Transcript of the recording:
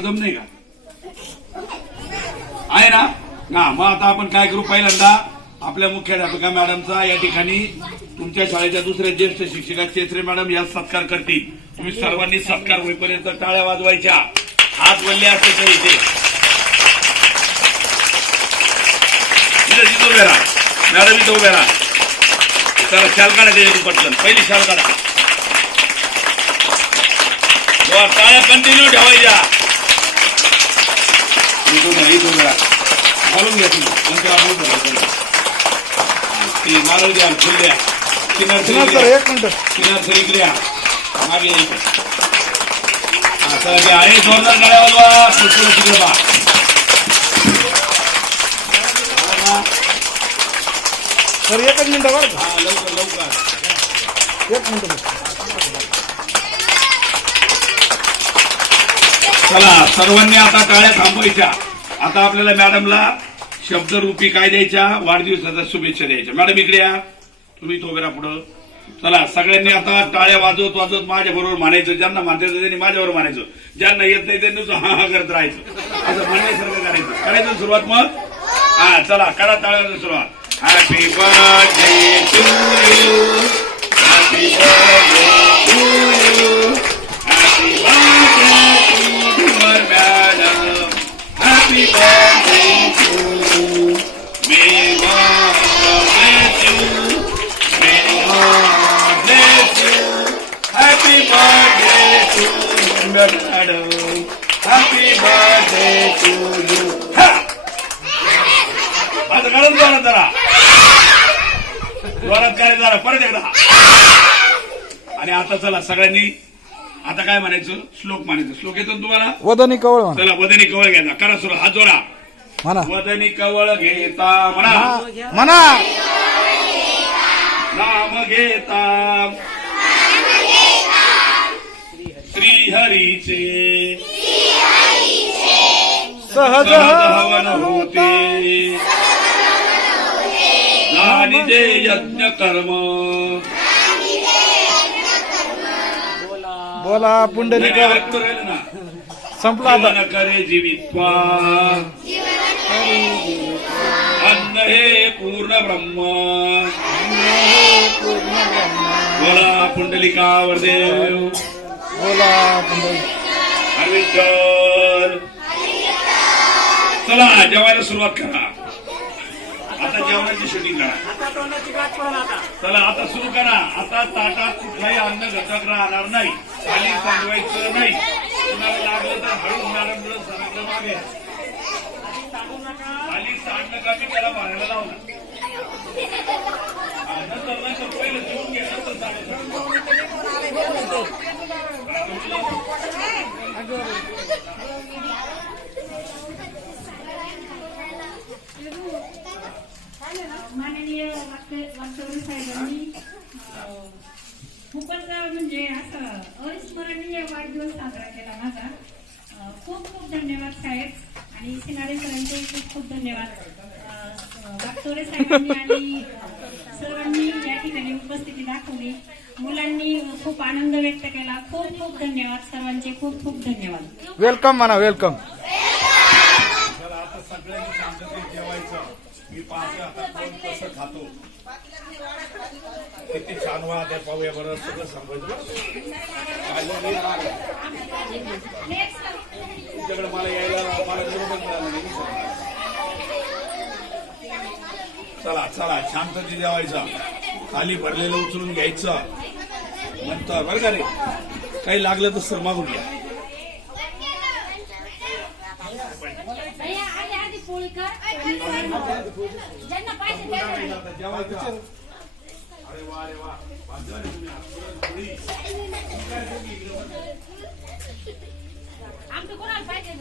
दम नाही का आहे ना? मग आता आपण काय करू, पहिल्यांदा आपल्या मुख्याध्यापिका मॅडमचा या ठिकाणी तुमच्या शाळेच्या दुसऱ्या ज्येष्ठ शिक्षिका चेत्रे मॅडम या सत्कार करतील. तुम्ही सर्वांनी सत्कार होईपर्यंत टाळ्या वाजवायच्या, हात वल्ले असायचे इथे. तिथं उभे राहा मॅडम, इथं उभे राहा. चला शाल काढा त्याच्यातून पटकन, पहिली शाल काढा. टाळ्या कंटिन्यू ठेवायच्या. इथून घालून घ्या तुम्ही, नंतर आपण ती नारळ द्या, फुल द्या. किनार सरी द्या मागे. चला आहे जोरदार गाड्या वाजवा. तिकडे बा सर, एकच मिनिट बरं. लवकर लवकर, एक मिनिट. चला सर्वांनी आता टाळ्या थांबवायच्या. आता आपल्याला मॅडमला शब्दरूपी काय द्यायच्या, वाढदिवसाच्या शुभेच्छा द्यायच्या. मॅडम इकडे या, तुम्ही तो वेळा पुढं. चला सगळ्यांनी आता टाळ्या वाजवत वाजवत माझ्या बरोबर म्हणायचं. ज्यांना म्हणता येतं त्यांनी माझ्याबरोबर म्हणायचं, ज्यांना येत नाही त्यांनी हा करत राहायचं. असं म्हणण्यासारखं करायचं सुरुवात. मग चला करा टाळ्याची सुरुवात. Happy birthday to you, happy birthday to you, happy birthday to your madam, happy birthday to you, may God bless you, may God bless you, happy birthday to your madam, happy birthday to you. आता काढून जोरात जरा, जोरात काय जरा परत एकदा. आणि आता चला सगळ्यांनी आता काय म्हणायचं, श्लोक म्हणायचं. श्लोक येतो तुम्हाला? वदनी कवळ. चला वदनी कवळ घ्यायचा. करा सुरू, हात जोरा म्हणा. वदनी कवळ घेता म्हणा, म्हणा. नाम घेता श्रीहरीचे सहज हवन होते, नानिजे यज्ञ कर्म, बोला पुंडलिक. ना संपला आता. जीवन करे जीवित्वा, अन्न हे पूर्ण ब्रह्म. बोला पुंडलिकावर देव, बोला पुंडलिक. हरिचर. चला जेवायला सुरुवात करा. आता जेवणाची शूटिंग करा. चला आता सुरू करा. आता ताटात कुठलाही अन्न घटक राहणार नाही, खाली सांगवायचं नाही. तुम्हाला लागलं तर हळू मॅडम सांगितलं मागे खाली सांड नका, मी त्याला मारायला लावणार. नंतर पहिलं जेवून घ्या, नंतर सांगायचं. माननीय वास्तवरी साहेबांनी खूपच म्हणजे असं अविस्मरणीय वाढदिवस साजरा केला माझा. खूप खूप धन्यवाद साहेब. आणि सिनारे सरांचे खूप खूप धन्यवाद. वास्तवरे साहेबांनी आणि सर्वांनी या ठिकाणी उपस्थिती दाखवली. मुलांनी खूप आनंद व्यक्त केला. खूप खूप धन्यवाद सर्वांचे, खूप खूप धन्यवाद. वेलकम म्हणा, वेलकम. आता सगळ्यांनी शांततेत जेवायचं. मी पाहते आता कोण कसं खातो. किती छान वाद आहे, पाहूया बरं. सगळं सांगायचं तुमच्याकडे मला यायला मला बरोबर मिळालं नाही. चला चला शांततेत जेवायचं. खाली भरलेलं उचलून घ्यायचं नंतर बरं का रे. काही लागलं तर सर मागून घ्या. अरे वा अरे वा, आमचं कोणाला पाहिजे